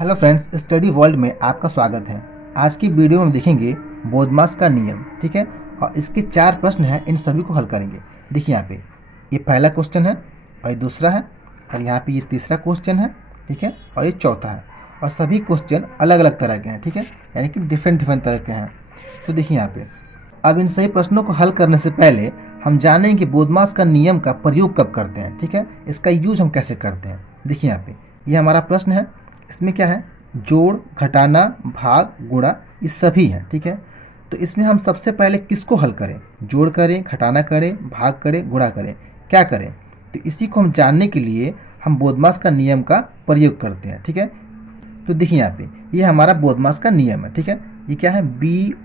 Hello friends, study world में आपका स्वागत है। आज की वीडियो में देखेंगे बोधमास का नियम, ठीक है। और इसके 4 प्रश्न हैं, इन सभी को हल करेंगे। देखिए यहाँ पे ये पहला क्वेश्चन है और ये दूसरा है और यहाँ पे ये तीसरा क्वेश्चन है, ठीक है। और ये चौथा है और सभी क्वेश्चन अलग अलग तरह के हैं, ठीक है, यानी कि डिफरेंट तरह के हैं। तो देखिए यहाँ पे अब इन सही प्रश्नों को हल करने से पहले हम जानेंगे कि बोधमास का नियम का प्रयोग कब करते हैं, ठीक है, इसका यूज हम कैसे करते हैं। देखिए यहाँ पे ये हमारा प्रश्न है, इसमें क्या है, जोड़, घटाना, भाग, गुणा, ये सभी है, ठीक है। तो इसमें हम सबसे पहले किसको हल करें, जोड़ करें, घटाना करें, भाग करें, गुणा करें, क्या करें। तो इसी को हम जानने के लिए हम बोधमास का नियम का प्रयोग करते हैं, ठीक है। तो देखिए यहाँ पे ये हमारा बोधमास का नियम है, ठीक है। ये क्या है,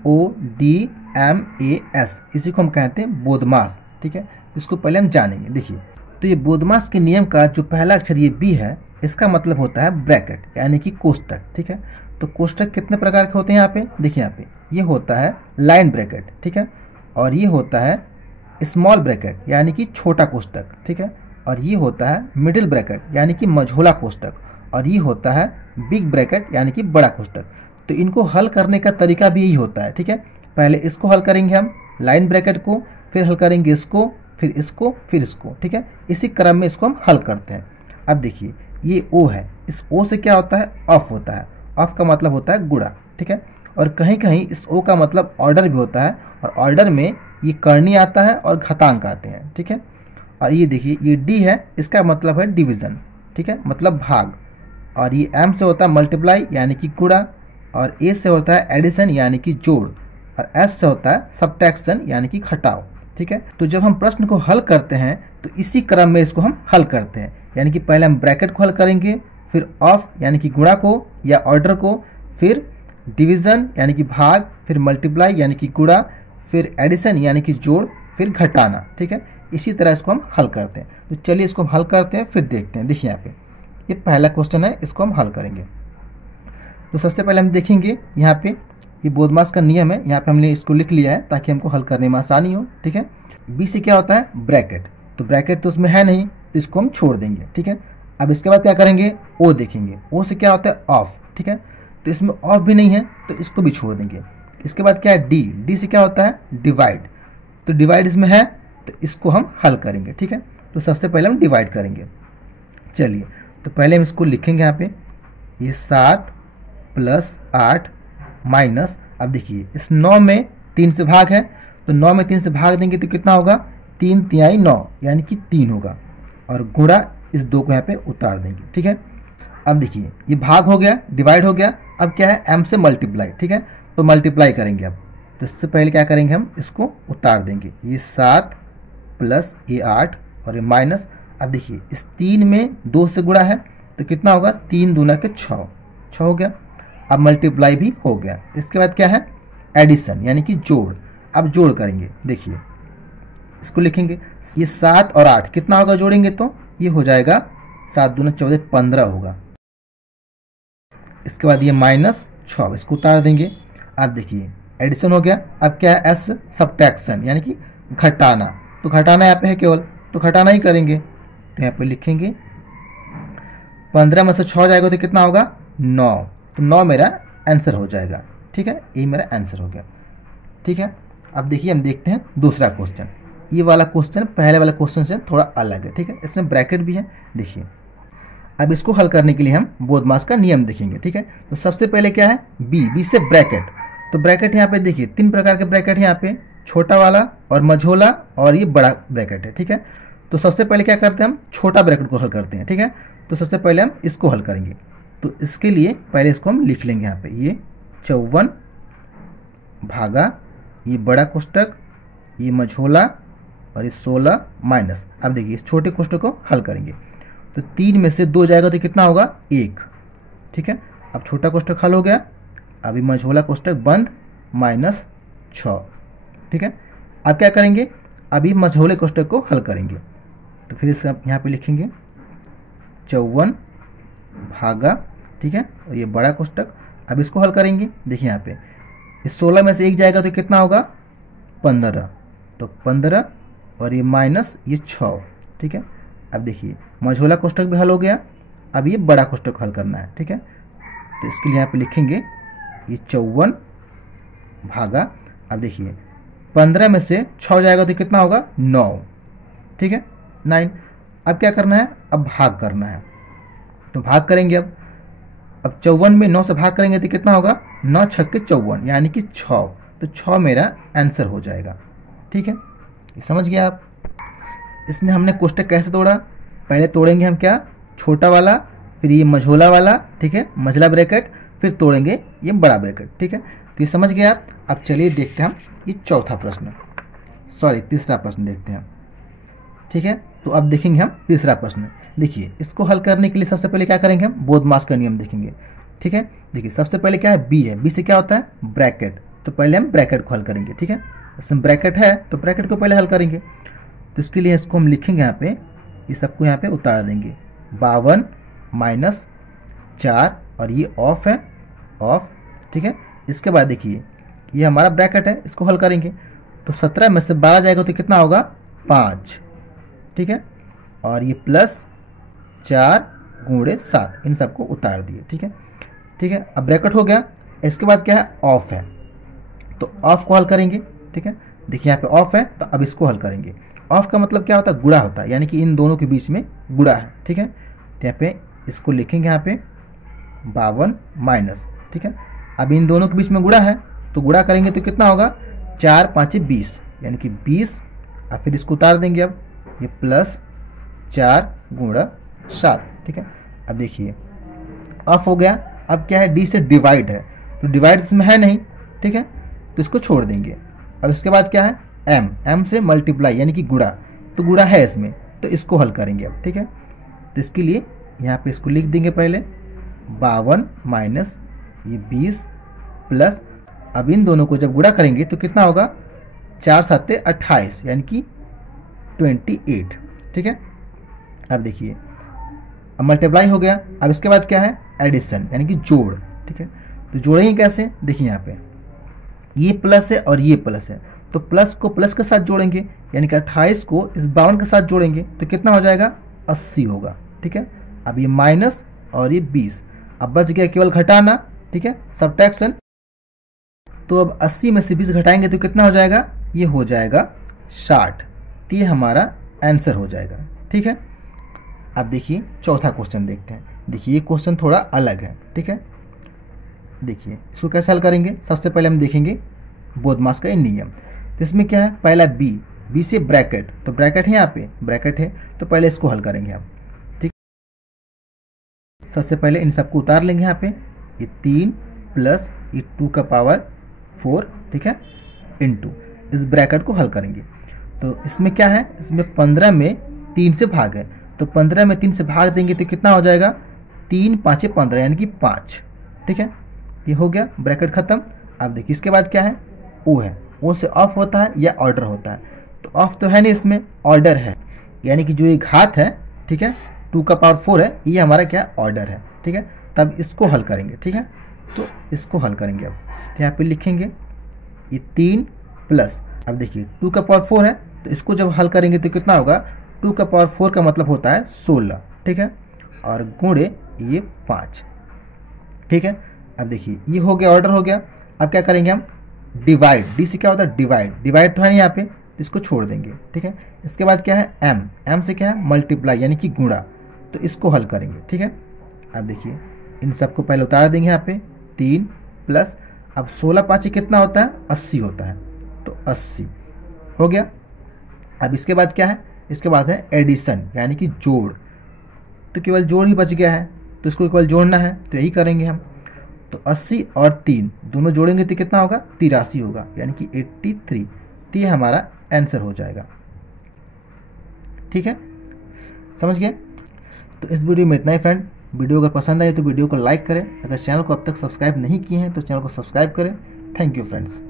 BODMAS, इसी को हम कहते हैं बोधमास, ठीक है। इसको पहले हम जानेंगे। देखिए तो ये बोधमास के नियम का जो पहला अक्षर ये B है, इसका मतलब होता है ब्रैकेट यानी कि कोष्टक, ठीक है। तो कोष्टक कितने प्रकार के होते हैं यहाँ पे, देखिए यहाँ पे ये होता है लाइन ब्रैकेट, ठीक है। और ये होता है स्मॉल ब्रैकेट यानी कि छोटा कोष्टक, ठीक है। और ये होता है मिडिल ब्रैकेट यानी कि मझोला कोष्टक। और ये होता है बिग ब्रैकेट यानी कि बड़ा कोष्टक। तो इनको हल करने का तरीका भी यही होता है, ठीक है। पहले इसको हल करेंगे हम, लाइन ब्रैकेट को, फिर हल करेंगे इसको, फिर इसको, फिर इसको, ठीक है। इसी क्रम में इसको हम हल करते हैं। अब देखिए ये O है, इस O से क्या होता है, ऑफ होता है। ऑफ का मतलब होता है गुणा, ठीक है। और कहीं कहीं इस O का मतलब ऑर्डर भी होता है, और ऑर्डर में ये करनी आता है और घातांक आते हैं, ठीक है। और ये देखिए ये D है, इसका मतलब है डिवीजन, ठीक है, मतलब भाग। और ये M से होता है मल्टीप्लाई यानी कि गुणा, और A से होता है एडिशन यानी कि जोड़, और S से होता है सब्ट्रैक्शन यानी कि घटाव, ठीक है। तो जब हम प्रश्न को हल करते हैं तो इसी क्रम में इसको हम हल करते हैं, यानी कि पहले हम ब्रैकेट को हल करेंगे, फिर ऑफ यानी कि गुणा को या ऑर्डर को, फिर डिवीजन यानी कि भाग, फिर मल्टीप्लाई यानी कि गुणा, फिर एडिशन यानी कि जोड़, फिर घटाना, ठीक है। इसी तरह इसको हम हल करते हैं। तो चलिए इसको हम हल करते हैं, फिर देखते हैं। देखिए यहाँ पे ये पहला क्वेश्चन है, इसको हम हल करेंगे। तो सबसे पहले हम देखेंगे यहाँ पे ये बोधमास का नियम है, यहाँ पे हमने इसको लिख लिया है ताकि हमको हल करने में आसानी हो, ठीक है। B से क्या होता है, ब्रैकेट। तो ब्रैकेट तो उसमें है नहीं, तो इसको हम छोड़ देंगे, ठीक है। अब इसके बाद क्या करेंगे, O देखेंगे। O से क्या होता है, ऑफ, ठीक है। तो इसमें ऑफ भी नहीं है, तो इसको भी छोड़ देंगे। इसके बाद क्या है, D से क्या होता है, डिवाइड। तो डिवाइड इसमें है, तो इसको हम हल करेंगे, ठीक है। तो सबसे पहले हम डिवाइड करेंगे। चलिए तो पहले हम इसको लिखेंगे यहाँ पे, ये 7 + 8 माइनस, अब देखिए इस 9 में 3 से भाग है, तो 9 में 3 से भाग देंगे तो कितना होगा, 3 तिहाई 9 यानी कि 3 होगा। और गुणा इस 2 को यहाँ पे उतार देंगे, ठीक है। अब देखिए ये भाग हो गया, डिवाइड हो गया। अब क्या है, M से मल्टीप्लाई, ठीक है। तो मल्टीप्लाई करेंगे अब। तो इससे पहले क्या करेंगे, हम इसको उतार देंगे, ये 7 + ये 8 और ये माइनस। अब देखिए इस 3 में 2 से गुणा है, तो कितना होगा, 3 दूना के 6 हो गया। अब मल्टीप्लाई भी हो गया। इसके बाद क्या है, एडिशन यानी कि जोड़। अब जोड़ करेंगे, देखिए इसको लिखेंगे, ये 7 और 8 कितना होगा, जोड़ेंगे तो ये हो जाएगा 7 दूना 14 15 होगा। इसके बाद ये माइनस 6, इसको उतार देंगे। अब देखिए एडिशन हो गया। अब क्या है, S सब्ट्रैक्शन यानी कि घटाना। तो घटाना यहाँ पे है केवल, तो घटाना ही करेंगे। तो यहाँ पे लिखेंगे 15 में से 6 जाएगा तो कितना होगा, 9। तो 9 मेरा आंसर हो जाएगा, ठीक है। ये मेरा आंसर हो गया, ठीक है। अब देखिए हम देखते हैं दूसरा क्वेश्चन। ये वाला क्वेश्चन पहले वाला क्वेश्चन से थोड़ा अलग है, ठीक है। इसमें ब्रैकेट भी है। देखिए अब इसको हल करने के लिए हम बोधमास का नियम देखेंगे, ठीक है। तो सबसे पहले क्या है, B से ब्रैकेट। तो ब्रैकेट यहाँ पे देखिए 3 प्रकार के ब्रैकेट है यहाँ पे, छोटा वाला और मझोला और ये बड़ा ब्रैकेट है, ठीक है। तो सबसे पहले क्या करते हैं, हम छोटा ब्रैकेट को हल करते हैं, ठीक है। तो सबसे पहले हम इसको हल करेंगे। तो इसके लिए पहले इसको हम लिख लेंगे यहाँ पे, ये 54 भागा ये बड़ा कोष्टक, ये मझोला और ये 16 माइनस। अब देखिए इस छोटे कोष्टक को हल करेंगे, तो 3 में से 2 जाएगा तो कितना होगा, 1, ठीक है। अब छोटा कोष्टक हल हो गया। अभी मझोला कोष्टक बंद, -6, ठीक है। अब क्या करेंगे, अभी मझोले कोष्टक को हल करेंगे। तो फिर इसका यहाँ पे लिखेंगे 54 भागा, ठीक है, और ये बड़ा कोष्टक। अब इसको हल करेंगे। देखिए यहाँ पे इस 16 में से 1 जाएगा तो कितना होगा, 15। तो 15 और ये माइनस ये 6, ठीक है। अब देखिए मझोला कोष्टक भी हल हो गया। अब ये बड़ा कोष्टक हल करना है, ठीक है। तो इसके लिए यहाँ पे लिखेंगे ये 54 भागा, अब देखिए 15 में से 6 जाएगा तो कितना होगा 9, ठीक है 9। अब क्या करना है, अब भाग करना है, तो भाग करेंगे। अब 54 में 9 से भाग करेंगे तो कितना होगा 9 छक्के 54 यानी कि 6, तो 6 मेरा आंसर हो जाएगा, ठीक है। समझ गया आप। इसमें हमने कोष्टक कैसे तोड़ा, पहले तोड़ेंगे हम क्या, छोटा वाला, फिर ये मझोला वाला, ठीक है, मझला ब्रैकेट, फिर तोड़ेंगे ये बड़ा ब्रैकेट, ठीक है। तो ये समझ गए आप। अब चलिए देखते हैं हम ये चौथा प्रश्न, सॉरी तीसरा प्रश्न देखते हैं, ठीक है। तो अब देखेंगे हम तीसरा प्रश्न। देखिए इसको हल करने के लिए सबसे पहले क्या करेंगे, हम बोधमास का नियम देखेंगे, ठीक है। देखिए सबसे पहले क्या है, बी है, बी से क्या होता है ब्रैकेट, तो पहले हम ब्रैकेट को हल करेंगे, ठीक है। इसमें ब्रैकेट है तो ब्रैकेट को पहले हल करेंगे। तो इसके लिए इसको हम लिखेंगे यहाँ पे, ये सबको यहाँ पे उतार देंगे, 52 माइनस 4 और ये ऑफ है, ऑफ, ठीक है। इसके बाद देखिए ये हमारा ब्रैकेट है, इसको हल करेंगे तो 17 में से 12 जाएगा तो कितना होगा 5, ठीक है। और ये प्लस 4 गुणे 7, इन सबको उतार दिए, ठीक है, ठीक है। अब ब्रैकेट हो गया। इसके बाद क्या है, ऑफ है, तो ऑफ को हल करेंगे, ठीक है। देखिए यहाँ पे ऑफ है तो अब इसको हल करेंगे। ऑफ का मतलब क्या होता है, गुणा होता है, यानी कि इन दोनों के बीच में गुणा है, ठीक है। तो यहाँ पे इसको लिखेंगे यहाँ पे 52 माइनस, ठीक है। अब इन दोनों के बीच में गुणा है तो गुणा करेंगे तो कितना होगा 4 5 20 यानी कि 20। अब फिर इसको उतार देंगे, अब ये प्लस 4 गुणा 7, ठीक है। अब देखिए ऑफ हो गया। अब क्या है, डी से डिवाइड है, तो डिवाइड इसमें है नहीं, ठीक है, तो इसको छोड़ देंगे। अब इसके बाद क्या है, एम, एम से मल्टीप्लाई यानी कि गुणा, तो गुणा है इसमें, तो इसको हल करेंगे अब, ठीक है। तो इसके लिए यहाँ पे इसको लिख देंगे पहले 52 माइनस ये 20 प्लस, अब इन दोनों को जब गुणा करेंगे तो कितना होगा 4 7 28 यानी कि 28, ठीक है। अब देखिए अब मल्टीप्लाई हो गया। अब इसके बाद क्या है, एडिशन यानी कि जोड़, ठीक है। तो जोड़ेंगे कैसे, देखिए यहाँ पे ये प्लस है और ये प्लस है, तो प्लस को प्लस के साथ जोड़ेंगे यानी कि 28 को इस 52 के साथ जोड़ेंगे तो कितना हो जाएगा 80 होगा, ठीक है। अब ये माइनस और ये 20, अब बच गया केवल घटाना, ठीक है, सबट्रैक्शन। तो अब 80 में से 20 घटाएंगे तो कितना हो जाएगा, ये हो जाएगा 60, तो ये हमारा आंसर हो जाएगा, ठीक है। अब देखिए चौथा क्वेश्चन देखते हैं। देखिए ये क्वेश्चन थोड़ा अलग है, ठीक है। देखिए इसको कैसे हल करेंगे, सबसे पहले हम देखेंगे बोधमास का नियम। तो इसमें क्या है, पहला बी, बी से ब्रैकेट, तो ब्रैकेट है यहाँ पे, ब्रैकेट है तो पहले इसको हल करेंगे हम, ठीक। सबसे पहले इन सबको उतार लेंगे यहाँ पे, ये 3 प्लस ये 2 का पावर 4, ठीक है, इनटू इस ब्रैकेट को हल करेंगे। तो इसमें क्या है, इसमें 15 में 3 से भाग है, तो 15 में 3 से भाग देंगे तो कितना हो जाएगा 3 5 15 यानी कि 5, ठीक है। ये हो गया, ब्रैकेट खत्म। अब देखिए इसके बाद क्या है, ओ है, ओ से ऑफ होता है या ऑर्डर होता है, तो ऑफ तो है नहीं, इसमें ऑर्डर है, यानी कि जो ये घात है, ठीक है, 2 का पावर 4 है, ये हमारा क्या ऑर्डर है, ठीक है। तब इसको हल करेंगे, ठीक है। तो इसको हल करेंगे अब, तो यहाँ पे लिखेंगे ये 3 प्लस, अब देखिए 2 का पावर 4 है, तो इसको जब हल करेंगे तो कितना होगा, 2 का पावर 4 का मतलब होता है 16, ठीक है, और गुणे ये 5, ठीक है। अब देखिए ये हो गया, ऑर्डर हो गया। अब क्या करेंगे हम, डिवाइड, डी से क्या होता है डिवाइड, डिवाइड तो है नहीं यहाँ पे, तो इसको छोड़ देंगे, ठीक है। इसके बाद क्या है एम, एम से क्या है मल्टीप्लाई यानी कि गुणा, तो इसको हल करेंगे, ठीक है। अब देखिए इन सबको पहले उतार देंगे यहाँ पे, 3 प्लस, अब 16 5 कितना होता है 80 होता है, तो 80 हो गया। अब इसके बाद क्या है, इसके बाद है एडिशन यानी कि जोड़, तो केवल जोड़ ही बच गया है, तो इसको केवल जोड़ना है, तो यही करेंगे हम। तो 80 और 3 दोनों जोड़ेंगे तो कितना होगा 83 होगा, यानी कि 83, तो ये हमारा आंसर हो जाएगा, ठीक है, समझ गए। तो इस वीडियो में इतना ही फ्रेंड। वीडियो अगर पसंद आए तो वीडियो को लाइक करें, अगर चैनल को अब तक सब्सक्राइब नहीं किए हैं तो चैनल को सब्सक्राइब करें। Thank you friends.